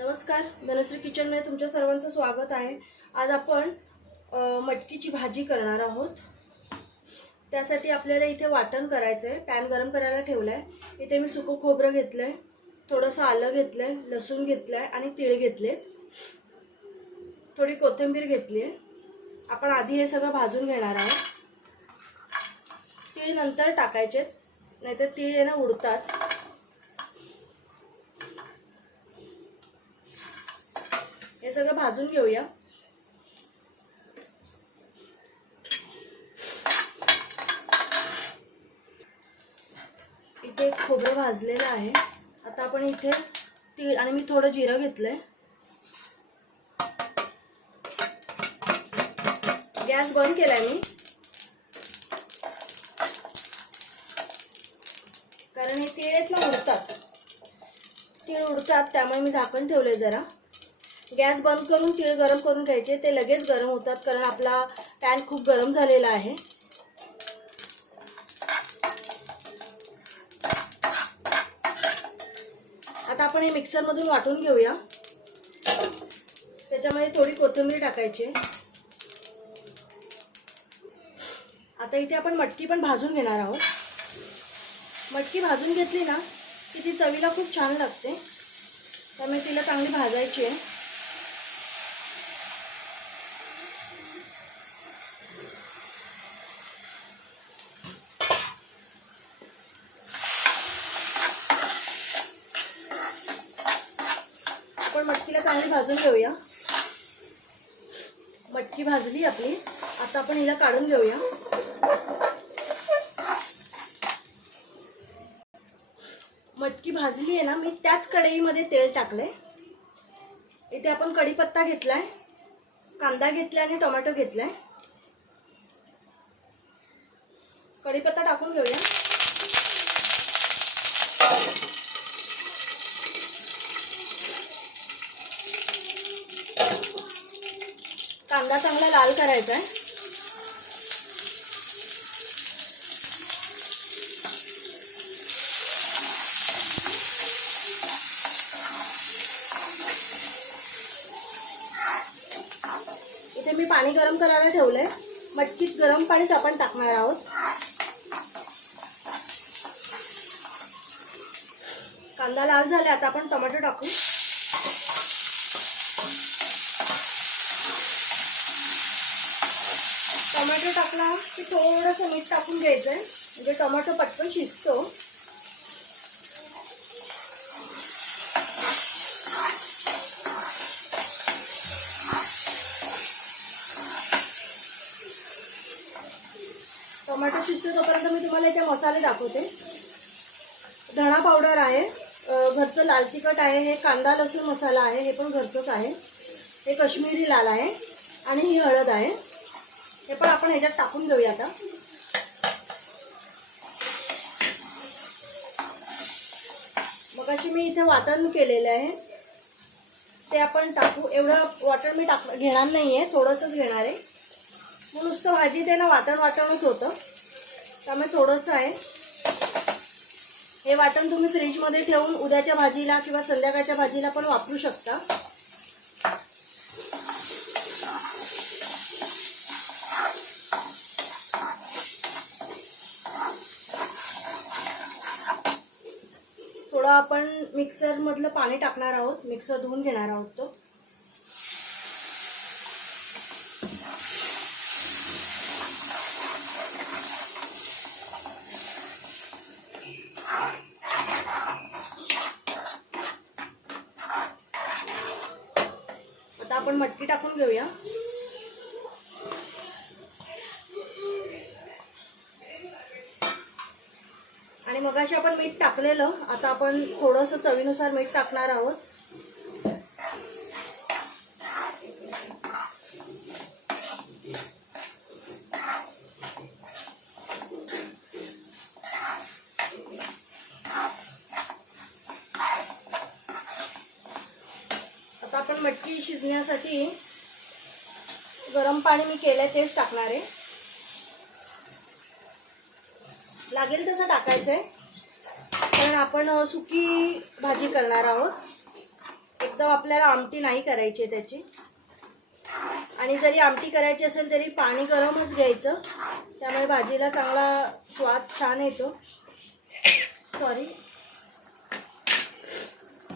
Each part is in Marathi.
नमस्कार धनश्री किचनमध्ये तुमच्या सर्वांचं स्वागत आहे. आज आपण मटकीची भाजी करणार आहोत. त्यासाठी आपल्याला इथे वाटण करायचं आहे पॅन गरम करायला ठेवलं आहे इथे मी सुकं खोबरं घेतलं आहे थोडंसं आलं घेतलं आहे लसूण घेतलं आहे आणि तीळ घेतले थोडी कोथिंबीर घेतली आहे आपण आधी हे सगळं भाजून घेणार आहोत. तीळ नंतर टाकायचे नाहीतर तीळ आहे ना उडतात. हे सगळं भाजून घेऊया. इथे एक खोबरं भाजलेलं आहे. आता आपण इथे तीळ आणि मी थोडं जिरं घेतलंय. गॅस बंद केलाय मी. कारण हे तीळ आहेत ना उडतात. तीळ उडतात त्यामुळे मी झाकण ठेवलंय जरा. गॅस बंद करून तीळ गरम करून घ्यायचे. ते लगेच गरम होतात कारण आपला पॅन खूप गरम झालेला आहे. आता आपण हे मिक्सरमधून वाटून घेऊया. त्याच्यामध्ये थोडी कोथिंबीर टाकायची. आता इथे आपण मटकी पण भाजून घेणार आहोत. मटकी भाजून घेतली ना की ती चवीला खूप छान लागते. त्यामुळे तिला चांगली भाजायची आहे आपण मटकीला चांगली भाजून घेऊया. मटकी भाजली आपली. आता आपण हिला काढून घेऊया. मटकी भाजली आहे ना मी त्याच कढईमध्ये तेल टाकले इथे आपण कढीपत्ता घेतलाय कांदा घेतलाय आणि टोमॅटो घेतलाय. कढीपत्ता टाकून घेऊया. कांदा चांगला लाल करायचा आहे. इथे मी पाणी गरम करायला ठेवलंय. मटकीत गरम पाणीच आपण टाकणार आहोत. कांदा लाल झाला आता आपण टोमॅटो टाकू. टोमॅटो टाकला. की थोडंसं मीठ टाकून घ्यायचं आहे म्हणजे टोमॅटो पटकन शिजतो. टोमॅटो शिजतो तोपर्यंत मी तुम्हाला इथे मसाले दाखवते. धणा पावडर आहे. घरचं लाल तिखट आहे. हे कांदा लसूण मसाला आहे. हे पण घरचंच आहे. हे कश्मीरी लाल आहे. आणि ही हळद आहे. आपण ह्याच्यात टाकून घेऊया आता. मग अशी मी इथे वाटण केलेलं आहे. ते आपण टाकू. एवढं वाटण मी टाक घेणार नाही आहे थोडंसंच घेणार आहे. मग नुसतं भाजी त्याला वाटण वाटणच होतं. त्यामुळे थोडंसं आहे. हे वाटण तुम्ही फ्रीजमध्ये ठेवून उद्याच्या भाजीला किंवा संध्याकाळच्या भाजीला पण वापरू शकता. थोडं आपण मिक्सरमधलं पाणी टाकणार आहोत. मिक्सर धुवून घेणार आहोत तो. आता आपण मटकी टाकून घेऊया. मगाशी आपण मीठ टाकलेलं. आता आपण थोडंसं चवीनुसार मीठ टाकणार आहोत. आता आपण मटकी शिजण्यासाठी गरम पाणी मी केलंय तेच टाकणार आहे. लागेल तसं टाकायचं आहे कारण आपण सुकी भाजी करणार आहोत. एकदम आपल्याला आमटी नाही करायची आहे त्याची. आणि जरी आमटी करायची असेल तरी पाणी गरमच घ्यायचं. त्यामुळे भाजीला चांगला स्वाद छान येतो. सॉरी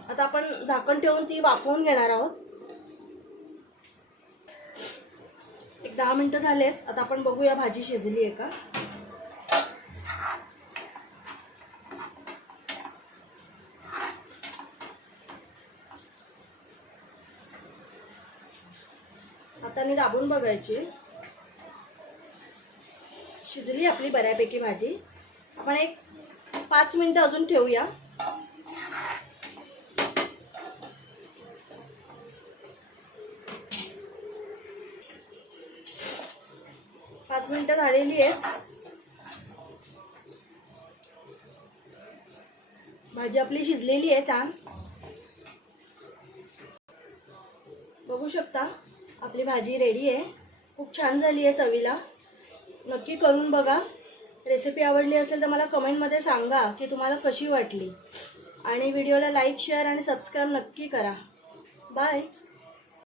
आता आपण झाकण ठेवून ती वाफवून घेणार आहोत. एक दहा मिनटं झालेत. आता आपण बघूया भाजी शिजली आहे का. हाताने दाबून बघायची. शिजली आपली बऱ्यापैकी भाजी. आपण एक पाच मिनिटं अजून ठेवूया. पाच मिनिटं झालेली आहेत. भाजी आपली शिजलेली आहे छान. बघू शकता. आपली भाजी रेडी आहे. खूप छान झाली आहे चवीला. नक्की करून बघा. रेसिपी आवडली असेल तर मला कमेंटमध्ये सांगा की तुम्हाला कशी वाटली. आणि व्हिडिओला लाईक शेअर आणि सबस्क्राईब नक्की करा. बाय